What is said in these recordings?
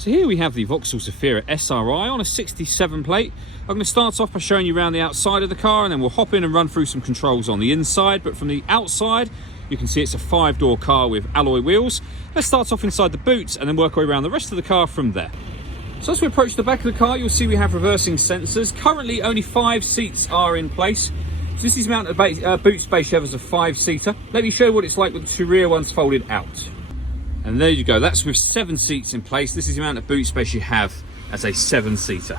So here we have the Vauxhall Zafira SRI on a 67 plate. I'm going to start off by showing you around the outside of the car, and then we'll hop in and run through some controls on the inside. But from the outside, you can see it's a 5-door car with alloy wheels. Let's start off inside the boot and then work our way around the rest of the car from there. So as we approach the back of the car, you'll see we have reversing sensors. Currently, only 5 seats are in place. So this is the amount of boot space you have as a 5-seater. Let me show you what it's like with the 2 rear ones folded out. And there you go, that's with 7 seats in place. This is the amount of boot space you have as a 7-seater.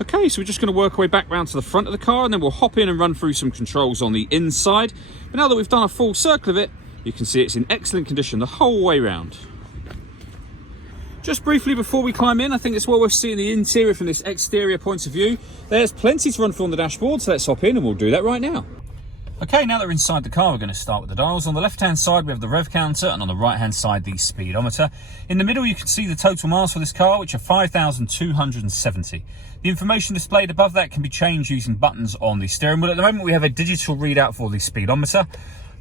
Okay, so we're just going to work our way back round to the front of the car, and then we'll hop in and run through some controls on the inside. But now that we've done a full circle of it, you can see it's in excellent condition the whole way round. Just briefly before we climb in, I think it's well worth seeing the interior from this exterior point of view. There's plenty to run through on the dashboard, so let's hop in and we'll do that right now. Okay, now that we're inside the car, we're going to start with the dials. On the left-hand side, we have the rev counter, and on the right-hand side, the speedometer. In the middle, you can see the total miles for this car, which are 5,270. The information displayed above that can be changed using buttons on the steering wheel. At the moment, we have a digital readout for the speedometer,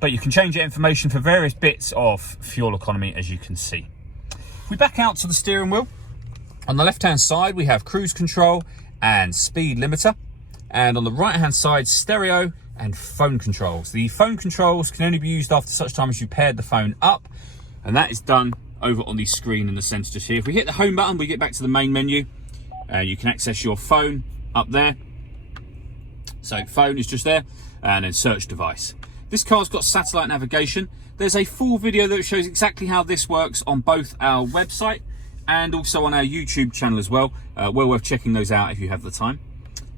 but you can change that information for various bits of fuel economy, as you can see. If we back out to the steering wheel, on the left-hand side, we have cruise control and speed limiter, and on the right-hand side, stereo and phone controls. The phone controls can only be used after such time as you paired the phone up, and that is done over on the screen in the centre just here. If we hit the home button, we get back to the main menu. You can access your phone up there. So phone is just there, and then search device. This car's got satellite navigation. There's a full video that shows exactly how this works on both our website and also on our YouTube channel as well. Well worth checking those out if you have the time.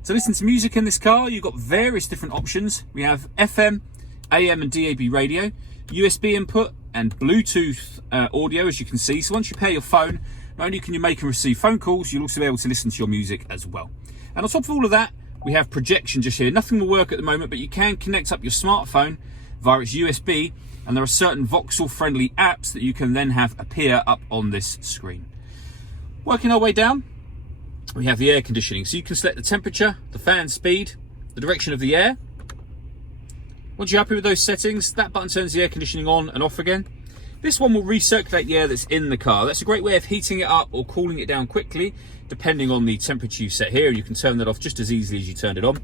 To listen to music in this car, you've got various different options. We have FM, AM and DAB radio, USB input and Bluetooth audio, as you can see. So once you pair your phone, not only can you make and receive phone calls, you'll also be able to listen to your music as well. And on top of all of that, we have projection just here. Nothing will work at the moment, but you can connect up your smartphone via its USB, and there are certain Vauxhall friendly apps that you can then have appear up on this screen. Working our way down, we have the air conditioning. So you can select the temperature, the fan speed, the direction of the air. Once you're happy with those settings, that button turns the air conditioning on and off again. This one will recirculate the air that's in the car. That's a great way of heating it up or cooling it down quickly, depending on the temperature you set here. You can turn that off just as easily as you turned it on.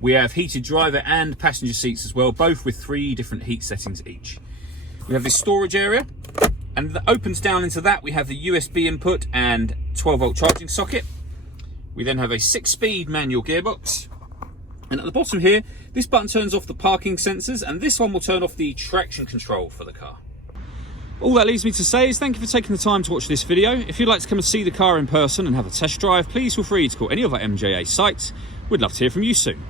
We have heated driver and passenger seats as well, both with 3 different heat settings each. We have this storage area, and that opens down into that. We have the USB input and 12-volt charging socket. We then have a 6-speed manual gearbox. And at the bottom here, this button turns off the parking sensors, and this one will turn off the traction control for the car. All that leaves me to say is thank you for taking the time to watch this video. If you'd like to come and see the car in person and have a test drive, please feel free to call any of our MJA sites. We'd love to hear from you soon.